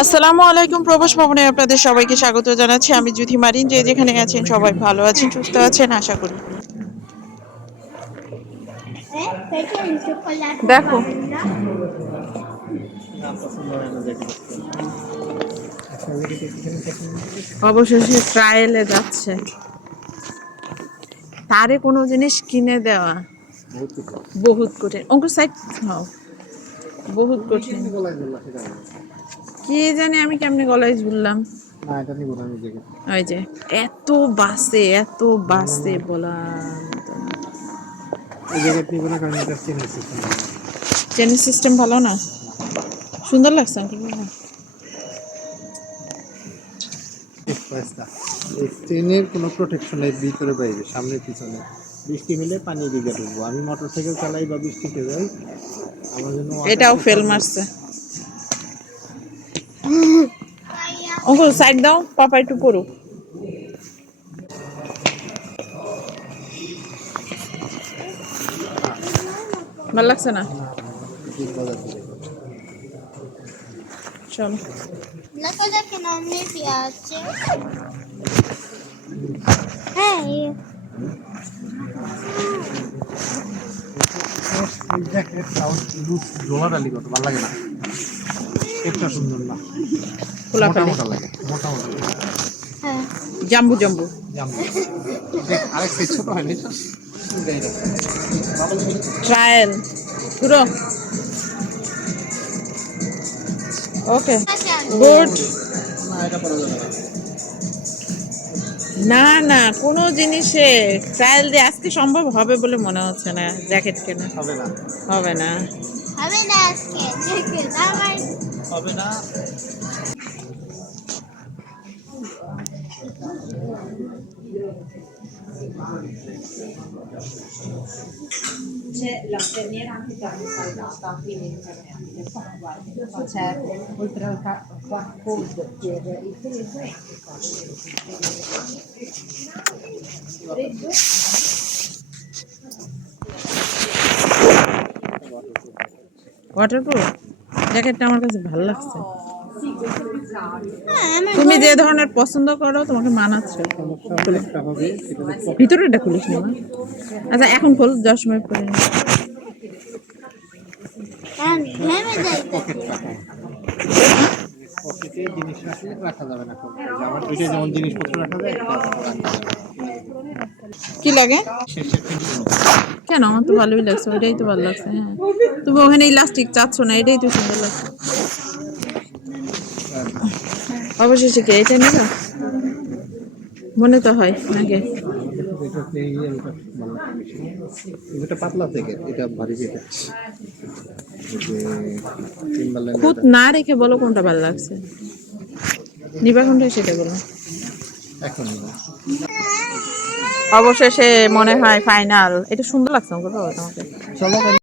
আসসালামু আলাইকুম প্রবাস ভবনে আপনাদের সবাইকে স্বাগত জানাচ্ছি। আমি জুথি মারিন, যে যেখানে আছেন সবাই ভালো আছেন, সুস্থ আছেন, আশা করি। দেখো। অবশেষে ট্রায়ালে যাচ্ছে। তারে কোনো জিনিস কিনে দেওয়া বহুত কঠিন। অঙ্কুর সাইড হও বহুত কঠিন। কি জানি আমি কেমনে গলায় ঝুললাম? না এটা নিব না নিজেকে ওই যে এত বাসে এত বাসে বলা এই নিব না কারণ এটা চেনের সিস্টেম ট্রেনের সিস্টেম ভালো না? সুন্দর লাগছে কি ট্রেনের কোনো প্রোটেকশন নেই ভিতরে বাইরে সামনে পিছনে। বৃষ্টি হলে পানি দিকে ঢুকবো। আমি মোটরসাইকেল চালাই বা বৃষ্টিতে যাই আমার জন্য এটাও ফেল মারছে। অঙ্কুর, সাইড দাও, পাপা একটু পড়ুক। ভালো লাগছে না? চলো। È জোড়াটালি কত, ভালো লাগে না? একটা সুন্দর না। খোলা মোটা লাগে মোটা মোটা eh, জাম্বু জাম্বু। জাম্বো। দেখ, আরেক সাইজ ছোট হয়নি তো ট্রায়াল। পুরো ওকে। গুড। না না। না না কোনো জিনিসে ট্রায়াল দিয়ে আজকে সম্ভব হবে বলে মনে হচ্ছে না জ্যাকেট কেনা। হবে না। হবে না। হবে না আজকে দেখে আমার হবে না C'è la cerniera anche già riscaldata, quindi veramente qua c'è oltre al ca- qua cold per il freddo e anche qua freddo Waterproof জ্যাকেটটা আমার কাছে ভালো লাগছে। হ্যাঁ তুমি যে ধরনের পছন্দ করো তোমাকে মানাচ্ছে সমস্যা একটা হবে ভিতরেটা খুলিস না আচ্ছা এখন খোল যাওয়ার সময় পরে নে। হ্যাঁ, জিনিস রাখা যাবে না যেমন জিনিসপত্র রাখা যায়। কি লাগে? কেন? আমার তো ভালোই লাগছে ওইটাই তো ভালো লাগছে হ্যাঁ। তুমি ওখানে ইলাস্টিক চাচ্ছ না এটাই তো সুন্দর লাগছে। অবশেষে কে এটা নিবা মনে তো হয় নাকি এটা হচ্ছে এই এটা ভালো লাগে বেশি। এটা পাতলা থেকে এটা ভারী যেটা এই যে টিম্বারল্যান্ড খুদ না রেখে বলো কোনটা ভালো লাগছে। নিবা কোনটা সেটা বলো। এখন অবশেষে মনে হয় ফাইনাল এটা সুন্দর লাগছে আমাকে তোমাকে।